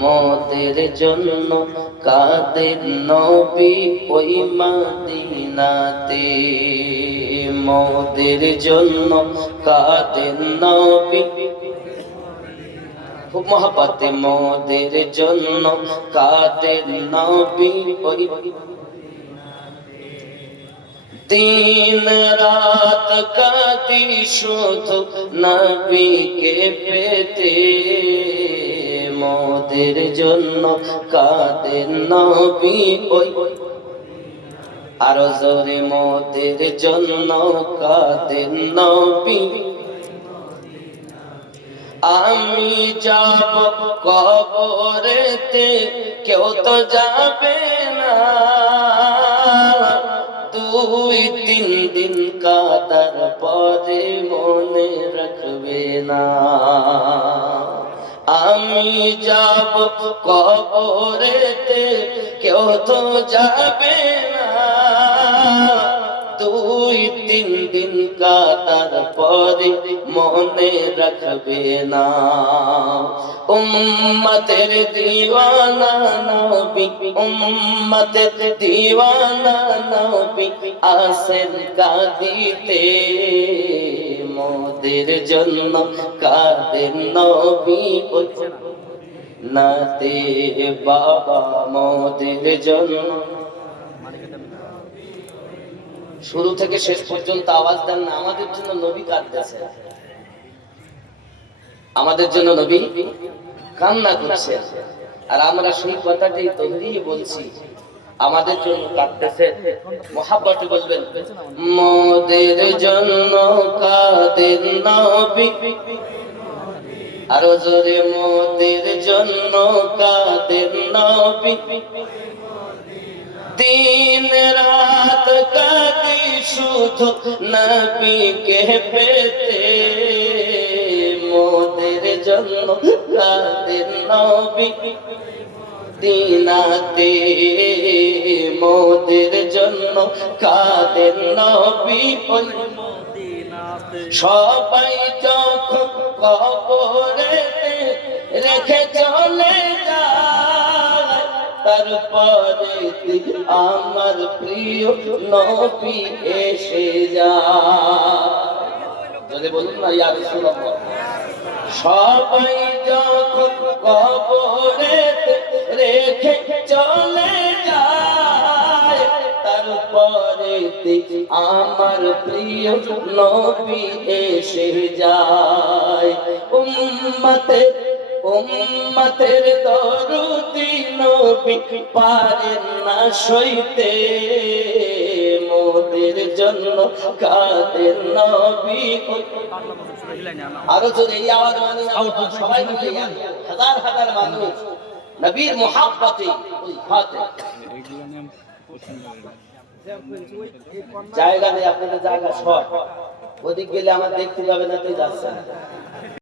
মোদের জন্য কাদের নবী ওই মদিনাতে, মোদের জন্য কাদের নবী খুব মহব্বতে, মোদের জন্য কাদের নবী ওই দিন রাত কাঁদি শুধু নবীকে পেতে, মোদের জন্য কাদের নবী ওই আরো জোরে, মোদের জন্য কাদের নবী। আমি যাব কবরেতে, কেউ তো যাবে না, 2-3 দিন কাদার পরে মনে রাখবে না। আমি যাব কবরেতে, কেউ তো যাবে না, 2-3 দিন কাদার পরে মনে রাখবে না। উম্মতের দিওয়ানা নবী, উম্মতের দিওয়ানা নবী আসেন কাঁদিতে, মোদের জন্য কাঁদেন নবী ওই নাতে বাবা, মোদের জন্য। শুরু থেকে শেষ পর্যন্ত আওয়াজ দেন না, আমাদের জন্য নবী কাঁদতেছে, আমাদের জন্য নবী কান্না করছে, আর আমরা সেই কথাটাই তৈরি বলছি, আমাদের জন্য কাঁদতেছে। মহাব্বতে বলবেন, মোদের জন্য কাঁদেন নবী, আরো জোরে, মোদের জন্য কাঁদেন নবী। দিন রাত কাঁদি শুধু নবীকে পেতে, মোদের জন্য কাঁদেন নবী দিনাতে, মোদের জন্য কাঁদেন নবী ওই মদিনাতে। সবাই যখন কবরেতে রেখে চলে যায়, তারপরে আমার প্রিয় নবী এসে যায়। যদি বলুন না ইয়া রাসূলুল্লাহ। সবাই যখন কবরেতে রেখে চলে যায়, তারপরে আমার প্রিয় নবী এসে যায়। উম্মতের দরদি নবী পারেন না সইতে, মোদের জন্য কাঁদেন নবী। আরো যদি এই আওয়াজ মানে সবাই মিলে হাজার হাজার মানুষ নবীর মুহাব্বতে উলফাতে। জায়গা নেই আপনাদের, জায়গা সব ওদিক গেলে আমার দেখতে পাবে না, তো যাচ্ছে না।